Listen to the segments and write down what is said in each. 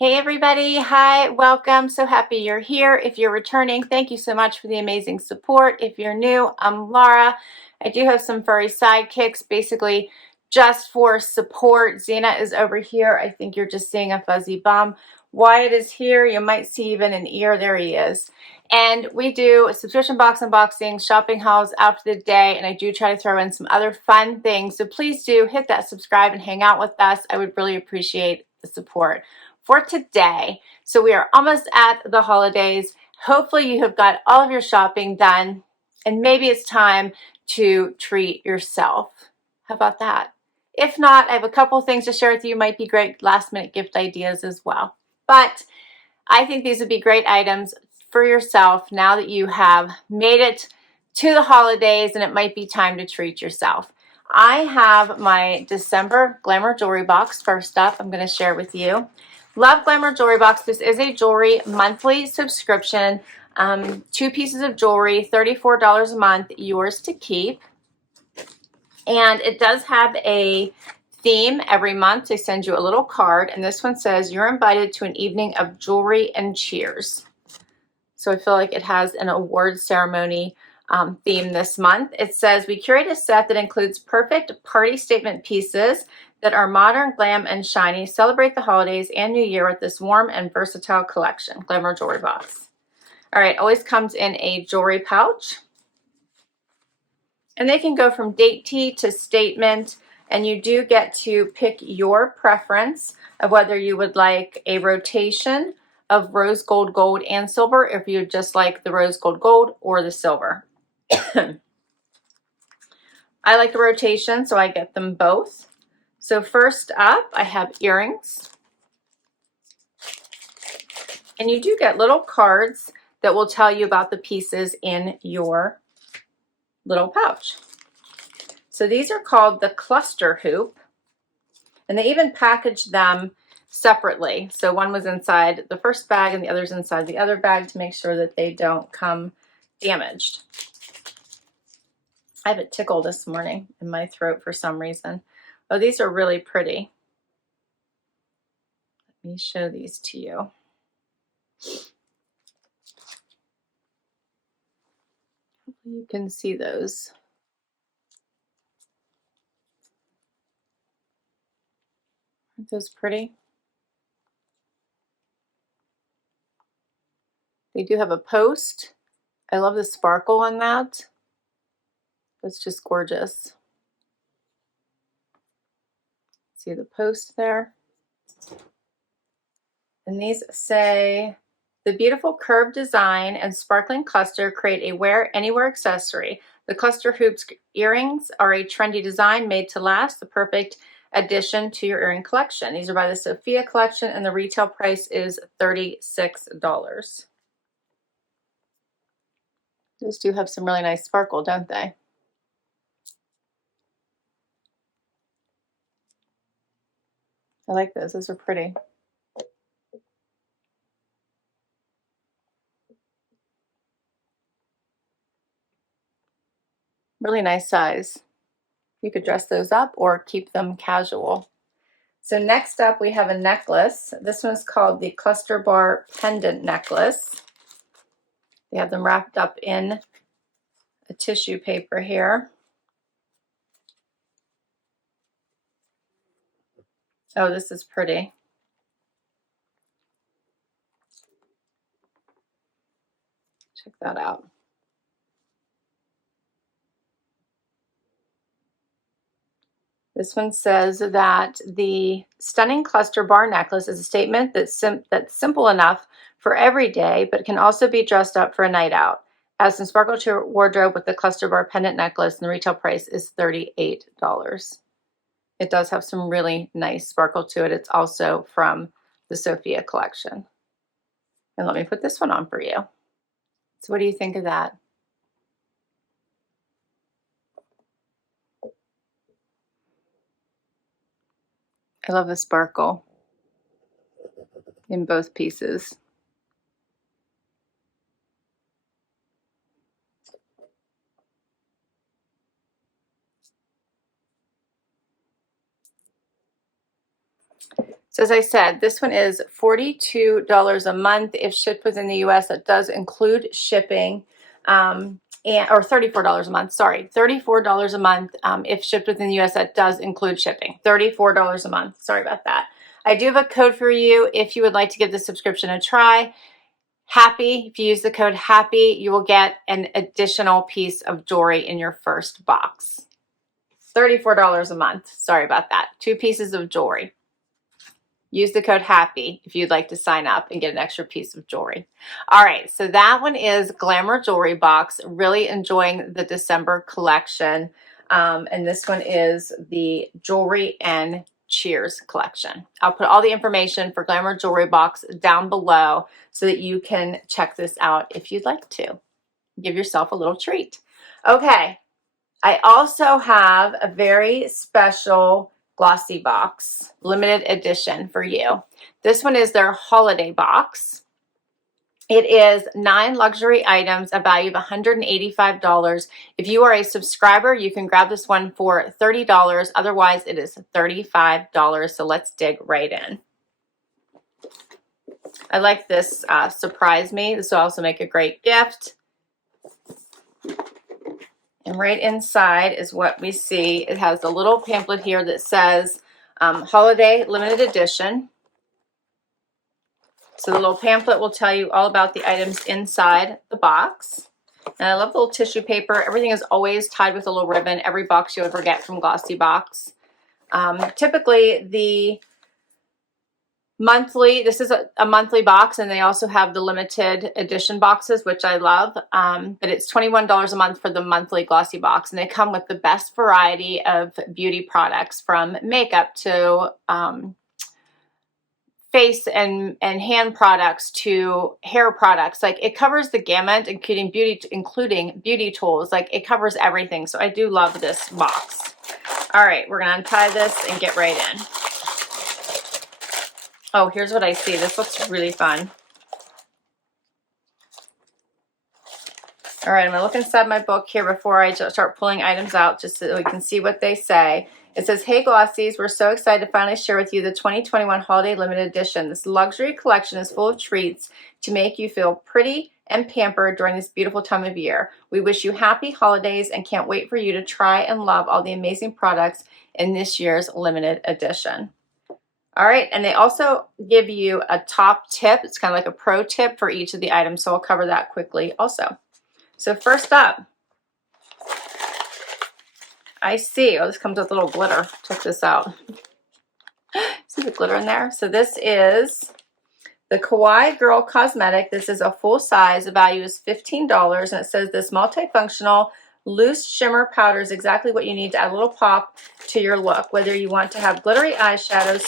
Hey everybody, hi, welcome. So happy you're here. If you're returning, thank you so much for the amazing support. If you're new, I'm Laura. I do have some furry sidekicks, basically just for support. Xena is over here. I think you're just seeing a fuzzy bum. Wyatt is here. You might see even an ear. There he is. And we do a subscription box unboxing, shopping hauls after the day, and I do try to throw in some other fun things. So please do hit that subscribe and hang out with us. I would really appreciate the support for today. So we are almost at the holidays. Hopefully you have got all of your shopping done, and maybe it's time to treat yourself. How about that? If not, I have a couple things to share with you. Might be great last minute gift ideas as well. But I think these would be great items for yourself now that you have made it to the holidays and it might be time to treat yourself. I have my December Glamour Jewelry Box first up. I'm going to share with you. Love Glamour Jewelry Box. This is a jewelry monthly subscription. 2 pieces of jewelry, $34 a month, yours to keep. And it does have a theme every month. They send you a little card, and this one says, "You're invited to an evening of jewelry and cheers." So I feel like it has an award ceremony theme this month. It says, "We curate a set that includes perfect party statement pieces that are modern, glam, and shiny. Celebrate the holidays and New Year with this warm and versatile collection." Glamour Jewelry Box. All right, always comes in a jewelry pouch. And they can go from date tea to statement, and you do get to pick your preference of whether you would like a rotation of rose gold, gold, and silver, if you just like the rose gold, gold, or the silver. I like the rotation, so I get them both. So first up, I have earrings. And you do get little cards that will tell you about the pieces in your little pouch. So these are called the cluster hoop, and they even package them separately. So one was inside the first bag and the other's inside the other bag to make sure that they don't come damaged. I have a tickle this morning in my throat for some reason. Oh, these are really pretty. Let me show these to you. You can see those. Aren't those pretty? They do have a post. I love the sparkle on that. It's just gorgeous. See the post there? And these say, "The beautiful curved design and sparkling cluster create a wear anywhere accessory. The cluster hoops earrings are a trendy design made to last, the perfect addition to your earring collection." These are by the Sophia collection, and the retail price is $36. Those do have some really nice sparkle, don't they? I like those. Those are pretty. Really nice size. You could dress those up or keep them casual. So next up, we have a necklace. This one's called the Cluster Bar Pendant Necklace. They have them wrapped up in a tissue paper here. Oh, this is pretty. Check that out. This one says that the stunning cluster bar necklace is a statement that's simple enough for every day, but can also be dressed up for a night out. Add some sparkle to your wardrobe with the cluster bar pendant necklace, and the retail price is $38. It does have some really nice sparkle to it. It's also from the Sophia collection. And let me put this one on for you. So what do you think of that? I love the sparkle in both pieces. So as I said, this one is $42 a month if shipped within the US. That does include shipping, or $34 a month. Sorry, $34 a month if shipped within the US. That does include shipping. $34 a month. Sorry about that. I do have a code for you if you would like to give the subscription a try. Happy. If you use the code HAPPY, you will get an additional piece of jewelry in your first box. $34 a month. Sorry about that. 2 pieces of jewelry. Use the code HAPPY if you'd like to sign up and get an extra piece of jewelry. All right, so that one is Glamour Jewelry Box. Really enjoying the December collection. And this one is the Jewelry and Cheers collection. I'll put all the information for Glamour Jewelry Box down below so that you can check this out if you'd like to. Give yourself a little treat. Okay, I also have a very special glossy box, limited edition for you. This one is their holiday box. It is 9 luxury items, a value of $185. If you are a subscriber, you can grab this one for $30. Otherwise, it is $35. So let's dig right in. I like this surprise me. This will also make a great gift. And right inside is what we see. It has a little pamphlet here that says Holiday Limited Edition. So the little pamphlet will tell you all about the items inside the box. And I love the little tissue paper. Everything is always tied with a little ribbon. Every box you ever get from Glossybox. Typically the monthly, this is a monthly box, and they also have the limited edition boxes, which I love, but it's $21 a month for the monthly glossy box, and they come with the best variety of beauty products, from makeup to face and hand products to hair products. Like, it covers the gamut, including beauty tools. Like, it covers everything. So I do love this box. All right, we're gonna untie this and get right in. Oh, here's what I see. This looks really fun. All right, I'm gonna look inside my book here before I start pulling items out, just so we can see what they say. It says, "Hey Glossies, we're so excited to finally share with you the 2021 Holiday Limited Edition. This luxury collection is full of treats to make you feel pretty and pampered during this beautiful time of year. We wish you happy holidays and can't wait for you to try and love all the amazing products in this year's limited edition." All right, and they also give you a top tip. It's kind of like a pro tip for each of the items, so I'll cover that quickly also. So first up, I see, oh, this comes with a little glitter. Check this out. See the glitter in there? So this is the Kawaii Girl Cosmetic. This is a full size. The value is $15, and it says this multifunctional loose shimmer powder is exactly what you need to add a little pop to your look. Whether you want to have glittery eyeshadow,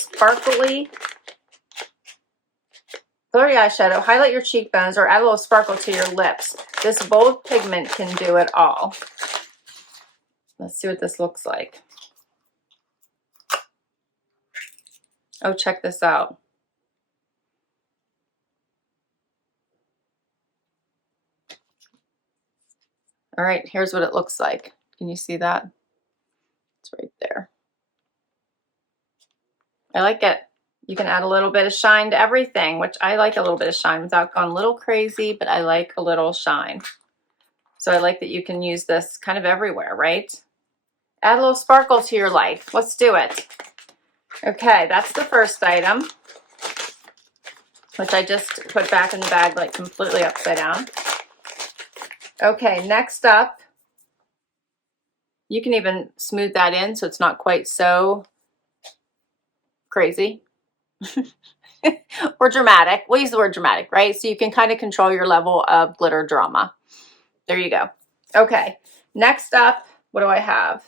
highlight your cheekbones, or add a little sparkle to your lips, this bold pigment can do it all. Let's see what this looks like. Oh, check this out. All right, here's what it looks like. Can you see that? It's right there. I like it. You can add a little bit of shine to everything, which I like a little bit of shine without going a little crazy, but I like a little shine. So I like that you can use this kind of everywhere, right? Add a little sparkle to your life. Let's do it. Okay, that's the first item, which I just put back in the bag, like completely upside down. Okay, next up, you can even smooth that in so it's not quite so crazy or dramatic. We'll use the word dramatic, right? So you can kind of control your level of glitter drama. There you go. Okay, next up, what do I have?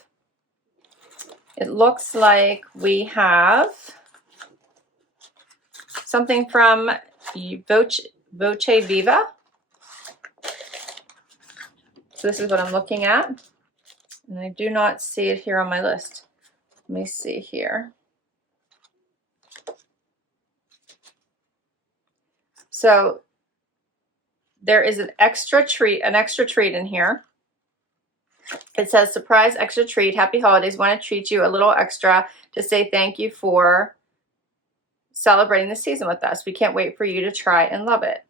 It looks like we have something from Voce Viva. So this is what I'm looking at, and I do not see it here on my list. Let me see here. So there is an extra treat in here. It says, "Surprise extra treat, happy holidays. Want to treat you a little extra to say thank you for celebrating the season with us. We can't wait for you to try and love it.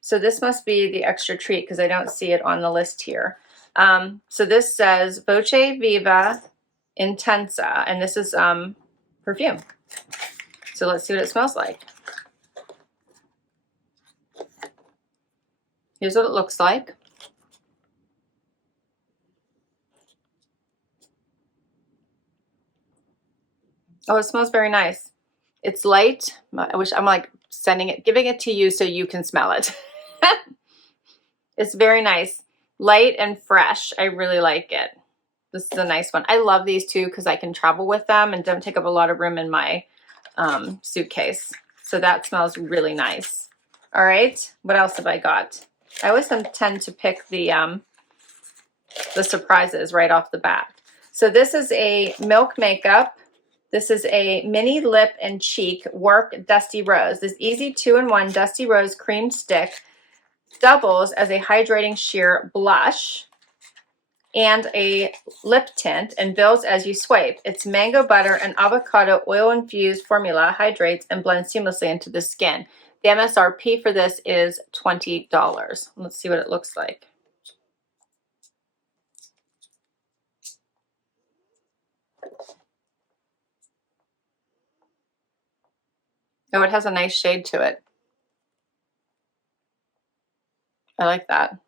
So this must be the extra treat because I don't see it on the list here. So this says Voce Viva Intensa, and this is perfume. So let's see what it smells like. Here's what it looks like. Oh, it smells very nice. It's light. I wish I'm like giving it to you so you can smell it. It's very nice. Light and fresh. I really like it. This is a nice one. I love these too because I can travel with them and don't take up a lot of room in my suitcase. So that smells really nice. All right, what else have I got? I always tend to pick the surprises right off the bat. So this is a Milk Makeup. This is a mini lip and cheek work Dusty Rose. This easy 2-in-1 Dusty Rose cream stick doubles as a hydrating sheer blush and a lip tint and builds as you swipe. Its mango butter and avocado oil infused formula hydrates and blends seamlessly into the skin. The MSRP for this is $20. Let's see what it looks like. Oh, it has a nice shade to it. I like that.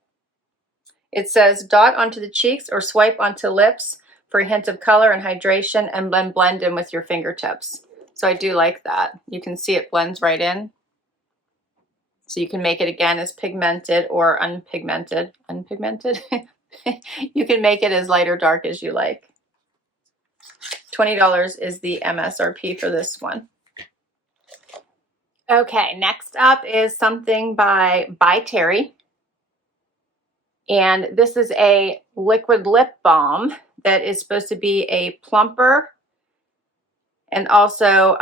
It says dot onto the cheeks or swipe onto lips for a hint of color and hydration, and then blend in with your fingertips. So I do like that. You can see it blends right in. So you can make it again as pigmented or unpigmented. Unpigmented? You can make it as light or dark as you like. $20 is the MSRP for this one. Okay, next up is something by Terry. And this is a liquid lip balm that is supposed to be a plumper and also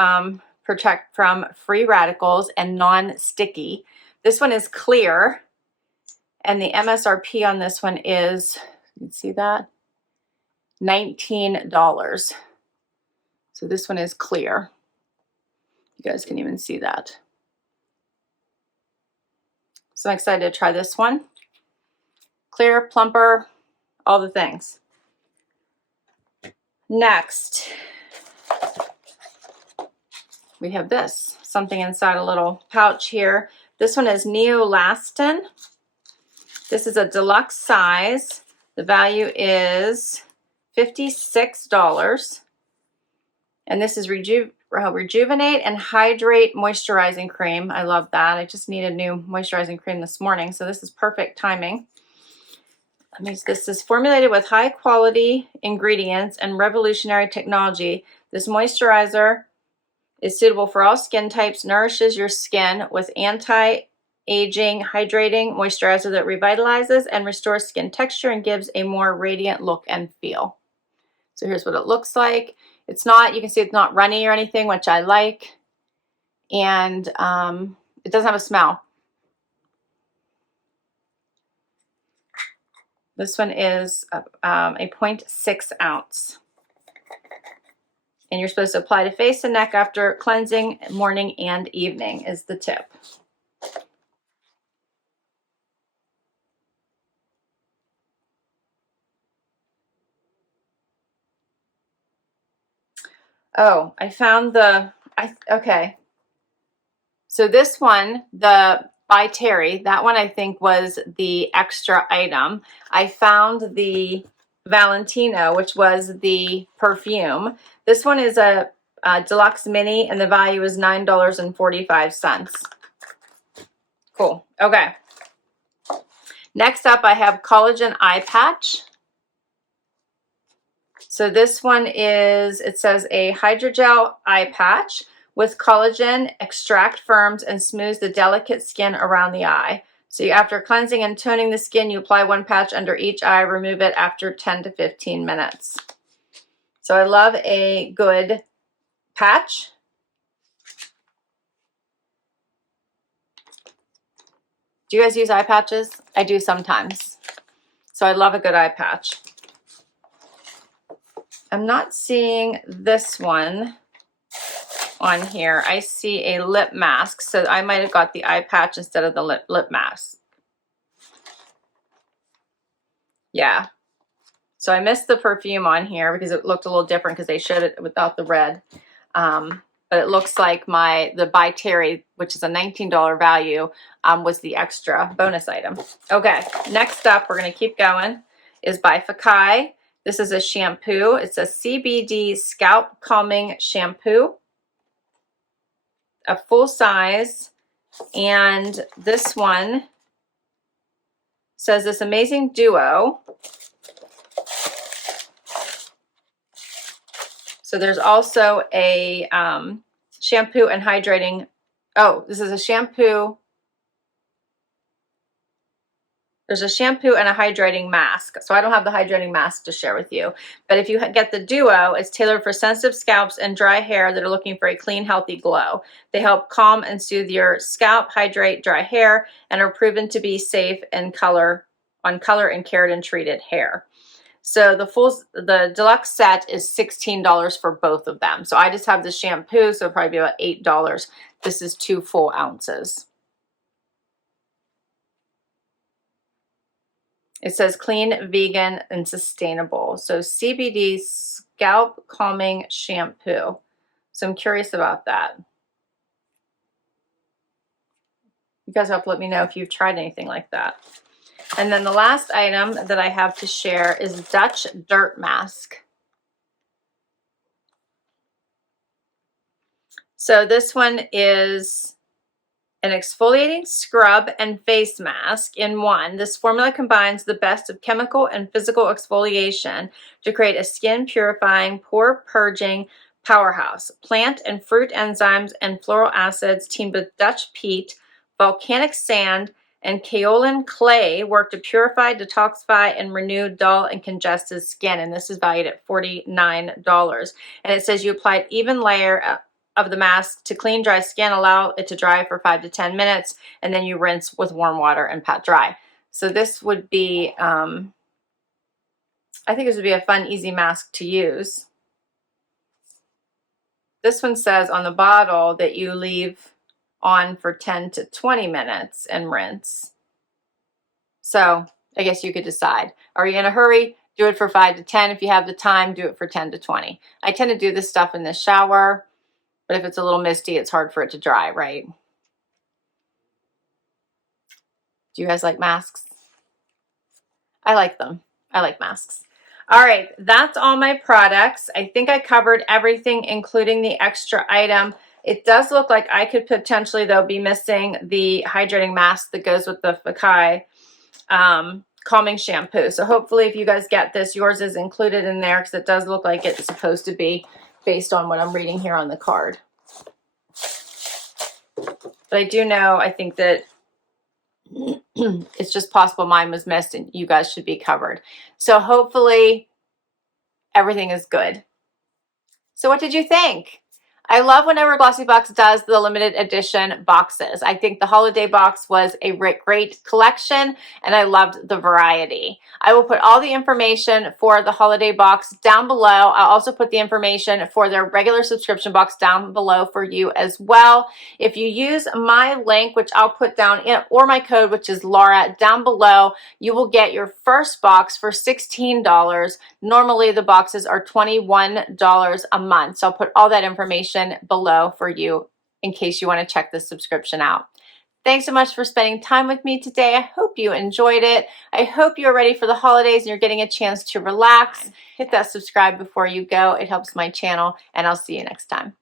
protect from free radicals and non-sticky. This one is clear, and the MSRP on this one is, you can see that, $19. So this one is clear. You guys can even see that. So I'm excited to try this one. Clear, plumper, all the things. Next, we have this, something inside a little pouch here. This one is Neolastin. This is a deluxe size. The value is $56. And this is Rejuvenate and Hydrate Moisturizing Cream. I love that. I just needed new moisturizing cream this morning, so this is perfect timing. This is formulated with high quality ingredients and revolutionary technology. This moisturizer is suitable for all skin types, nourishes your skin with anti-aging, hydrating moisturizer that revitalizes and restores skin texture and gives a more radiant look and feel. So here's what it looks like. It's not, you can see it's not runny or anything, which I like. And it doesn't have a smell. This one is a 0.6 ounce. And you're supposed to apply to face and neck after cleansing morning and evening is the tip. Oh, I found okay. So this one, by Terry, that one I think was the extra item. I found the Valentino, which was the perfume. This one is a deluxe mini, and the value is $9.45. Cool. Okay. Next up, I have Collagen Eye Patch. So this one is, it says a hydrogel eye patch with collagen, extract firms and smooths the delicate skin around the eye. So after cleansing and toning the skin, you apply one patch under each eye, remove it after 10 to 15 minutes. So I love a good patch. Do you guys use eye patches? I do sometimes. So I love a good eye patch. I'm not seeing this one. on here. I see a lip mask, so I might have got the eye patch instead of the lip mask. Yeah. So I missed the perfume on here because it looked a little different because they showed it without the red. But it looks like the By Terry, which is a $19 value, was the extra bonus item. Okay, next up, we're going to keep going, is Bifikai. This is a shampoo. It's a CBD scalp calming shampoo, a full size. And this one says this amazing duo. So there's also a shampoo and hydrating. Oh, this is a shampoo. There's a shampoo and a hydrating mask. So I don't have the hydrating mask to share with you. But if you get the duo, it's tailored for sensitive scalps and dry hair that are looking for a clean, healthy glow. They help calm and soothe your scalp, hydrate dry hair, and are proven to be safe on color and keratin treated hair. So the deluxe set is $16 for both of them. So I just have the shampoo, so it'll probably be about $8. This is 2 full ounces. It says clean, vegan, and sustainable. So CBD scalp calming shampoo. So I'm curious about that. You guys have to let me know if you've tried anything like that. And then the last item that I have to share is Dutch Dirt Mask. So this one is an exfoliating scrub and face mask in one. This formula combines the best of chemical and physical exfoliation to create a skin purifying, pore purging powerhouse. Plant and fruit enzymes and floral acids teamed with Dutch peat, volcanic sand, and kaolin clay work to purify, detoxify, and renew dull and congested skin. And this is valued at $49. And it says you apply an even layer of the mask to clean dry skin, allow it to dry for 5 to 10 minutes, and then you rinse with warm water and pat dry. So this would be, I think this would be a fun, easy mask to use. This one says on the bottle that you leave on for 10 to 20 minutes and rinse. So I guess you could decide. Are you in a hurry? Do it for 5 to 10. If you have the time, do it for 10 to 20. I tend to do this stuff in the shower, but if it's a little misty, it's hard for it to dry, right? Do you guys like masks? I like them. I like masks. All right, that's all my products. I think I covered everything, including the extra item. It does look like I could potentially, though, be missing the hydrating mask that goes with the Bifikai calming shampoo. So hopefully if you guys get this, yours is included in there because it does look like it's supposed to be based on what I'm reading here on the card. But I do know, I think that it's just possible mine was missed and you guys should be covered. So hopefully everything is good. So what did you think? I love whenever Glossybox does the limited edition boxes. I think the holiday box was a great collection and I loved the variety. I will put all the information for the holiday box down below. I'll also put the information for their regular subscription box down below for you as well. If you use my link, which I'll put down in, or my code, which is Laura, down below, you will get your first box for $16. Normally the boxes are $21 a month. So I'll put all that information below for you in case you want to check this subscription out. Thanks so much for spending time with me today. I hope you enjoyed it. I hope you're ready for the holidays and you're getting a chance to relax. Hit that subscribe before you go. It helps my channel, and I'll see you next time.